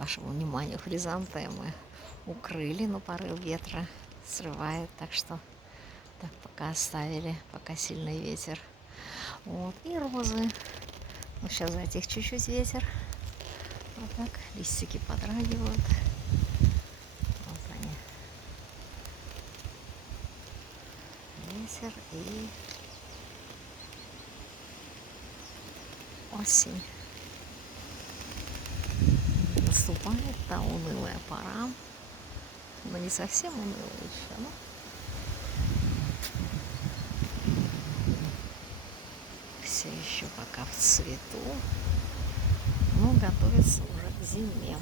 вашему вниманию хризантемы укрыли, но порыв ветра срывает, так что так пока оставили, пока сильный ветер. Вот, и розы. Ну, сейчас затих чуть-чуть ветер. Вот так, листики подрагивают. Вот они. Ветер и осень. Наступает та унылая пора. Но не совсем унылая еще, но все еще пока в цвету. Ну, готовится уже к зиме.